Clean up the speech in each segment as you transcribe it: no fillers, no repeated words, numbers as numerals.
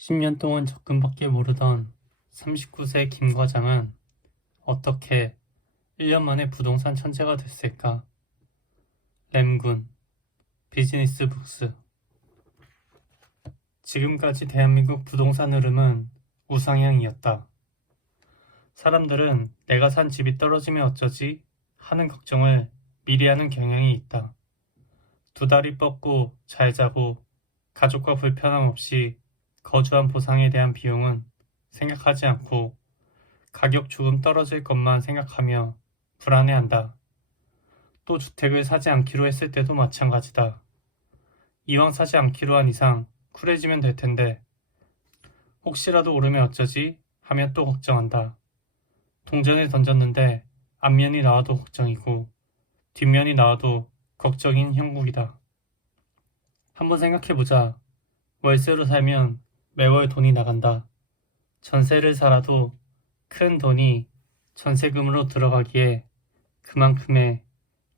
10년 동안 적금밖에 모르던 39세 김 과장은 어떻게 1년 만에 부동산 천재가 됐을까? 램군, 비즈니스 북스. 지금까지 대한민국 부동산 흐름은 우상향이었다. 사람들은 내가 산 집이 떨어지면 어쩌지? 하는 걱정을 미리 하는 경향이 있다. 두 다리 뻗고 잘 자고 가족과 불편함 없이 거주한 보상에 대한 비용은 생각하지 않고 가격 조금 떨어질 것만 생각하며 불안해한다. 또 주택을 사지 않기로 했을 때도 마찬가지다. 이왕 사지 않기로 한 이상 쿨해지면 될 텐데 혹시라도 오르면 어쩌지? 하며 또 걱정한다. 동전을 던졌는데 앞면이 나와도 걱정이고 뒷면이 나와도 걱정인 형국이다. 한번 생각해보자. 월세로 살면 매월 돈이 나간다. 전세를 살아도 큰 돈이 전세금으로 들어가기에 그만큼의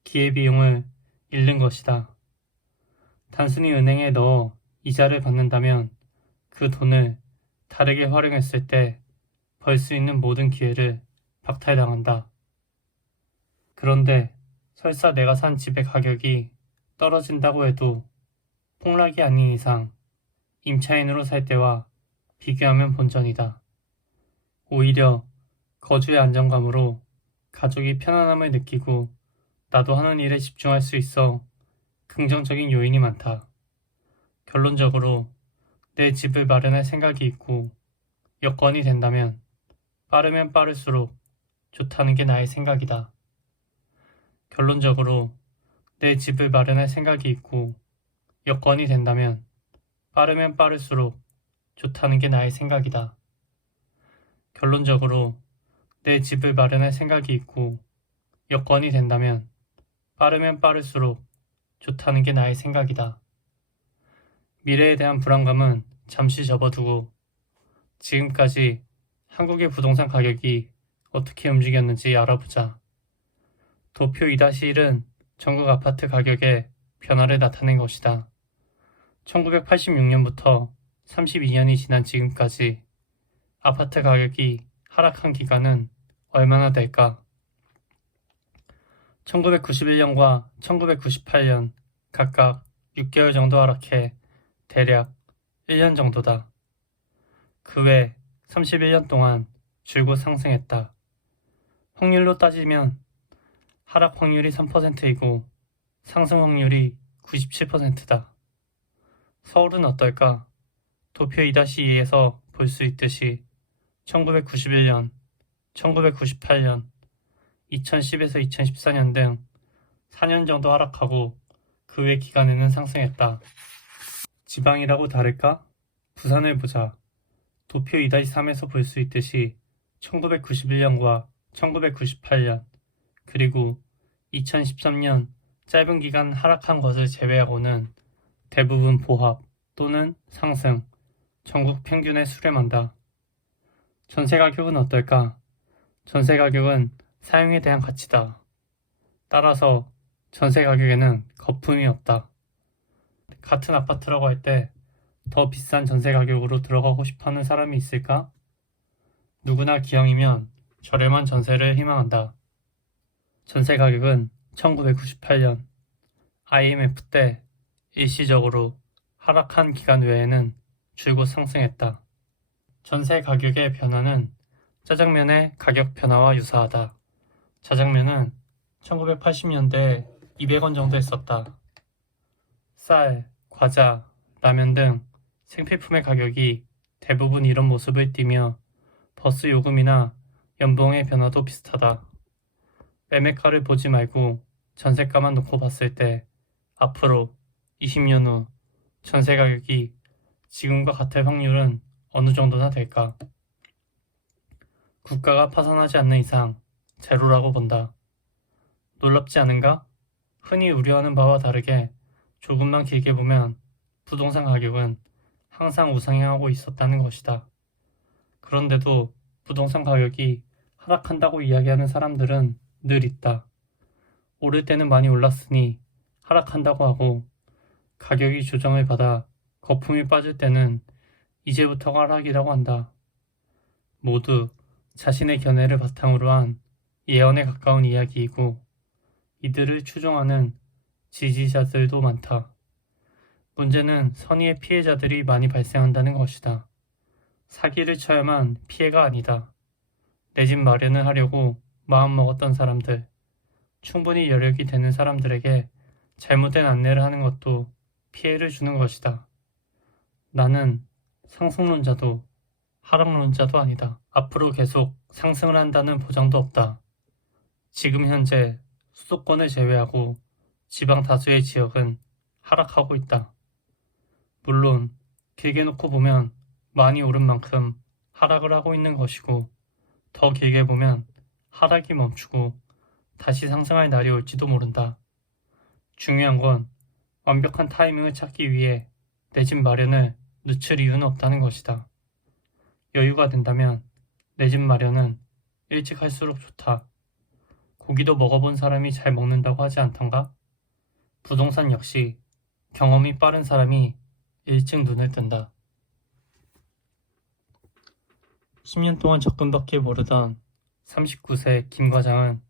기회비용을 잃는 것이다. 단순히 은행에 넣어 이자를 받는다면 그 돈을 다르게 활용했을 때 벌 수 있는 모든 기회를 박탈당한다. 그런데 설사 내가 산 집의 가격이 떨어진다고 해도 폭락이 아닌 이상 임차인으로 살 때와 비교하면 본전이다. 오히려 거주의 안정감으로 가족이 편안함을 느끼고 나도 하는 일에 집중할 수 있어 긍정적인 요인이 많다. 결론적으로 내 집을 마련할 생각이 있고 여건이 된다면 빠르면 빠를수록 좋다는 게 나의 생각이다. 결론적으로 내 집을 마련할 생각이 있고 여건이 된다면 빠르면 빠를수록 좋다는 게 나의 생각이다. 결론적으로 내 집을 마련할 생각이 있고 여건이 된다면 빠르면 빠를수록 좋다는 게 나의 생각이다. 미래에 대한 불안감은 잠시 접어두고 지금까지 한국의 부동산 가격이 어떻게 움직였는지 알아보자. 도표 2-1은 전국 아파트 가격의 변화를 나타낸 것이다. 1986년부터 32년이 지난 지금까지 아파트 가격이 하락한 기간은 얼마나 될까? 1991년과 1998년 각각 6개월 정도 하락해 대략 1년 정도다. 그 외 31년 동안 줄곧 상승했다. 확률로 따지면 하락 확률이 3%이고 상승 확률이 97%다. 서울은 어떨까? 도표 2-2에서 볼 수 있듯이 1991년, 1998년, 2010에서 2014년 등 4년 정도 하락하고 그 외 기간에는 상승했다. 지방이라고 다를까? 부산을 보자. 도표 2-3에서 볼 수 있듯이 1991년과 1998년 그리고 2013년 짧은 기간 하락한 것을 제외하고는 대부분 보합 또는 상승, 전국 평균에 수렴한다. 전세 가격은 어떨까? 전세 가격은 사용에 대한 가치다. 따라서 전세 가격에는 거품이 없다. 같은 아파트라고 할 때 더 비싼 전세 가격으로 들어가고 싶어하는 사람이 있을까? 누구나 기왕이면 저렴한 전세를 희망한다. 전세 가격은 1998년 IMF 때 일시적으로 하락한 기간 외에는 줄곧 상승했다. 전세 가격의 변화는 짜장면의 가격 변화와 유사하다. 짜장면은 1980년대에 200원 정도 했었다. 쌀, 과자, 라면 등 생필품의 가격이 대부분 이런 모습을 띠며 버스 요금이나 연봉의 변화도 비슷하다. 매매가를 보지 말고 전세가만 놓고 봤을 때 앞으로 20년 후 전세 가격이 지금과 같을 확률은 어느 정도나 될까? 국가가 파산하지 않는 이상 제로라고 본다. 놀랍지 않은가? 흔히 우려하는 바와 다르게 조금만 길게 보면 부동산 가격은 항상 우상향하고 있었다는 것이다. 그런데도 부동산 가격이 하락한다고 이야기하는 사람들은 늘 있다. 오를 때는 많이 올랐으니 하락한다고 하고 가격이 조정을 받아 거품이 빠질 때는 이제부터가 하락이라고 한다. 모두 자신의 견해를 바탕으로 한 예언에 가까운 이야기이고 이들을 추종하는 지지자들도 많다. 문제는 선의의 피해자들이 많이 발생한다는 것이다. 사기를 쳐야만 피해가 아니다. 내 집 마련을 하려고 마음먹었던 사람들, 충분히 여력이 되는 사람들에게 잘못된 안내를 하는 것도 피해를 주는 것이다. 나는 상승론자도 하락론자도 아니다. 앞으로 계속 상승을 한다는 보장도 없다. 지금 현재 수도권을 제외하고 지방 다수의 지역은 하락하고 있다. 물론 길게 놓고 보면 많이 오른 만큼 하락을 하고 있는 것이고 더 길게 보면 하락이 멈추고 다시 상승할 날이 올지도 모른다. 중요한 건 완벽한 타이밍을 찾기 위해 내 집 마련을 늦출 이유는 없다는 것이다. 여유가 된다면 내 집 마련은 일찍 할수록 좋다. 고기도 먹어본 사람이 잘 먹는다고 하지 않던가? 부동산 역시 경험이 빠른 사람이 일찍 눈을 뜬다. 10년 동안 적금밖에 모르던 39세 김 과장은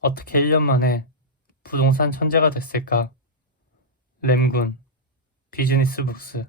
어떻게 1년 만에 부동산 천재가 됐을까? 램군 비즈니스북스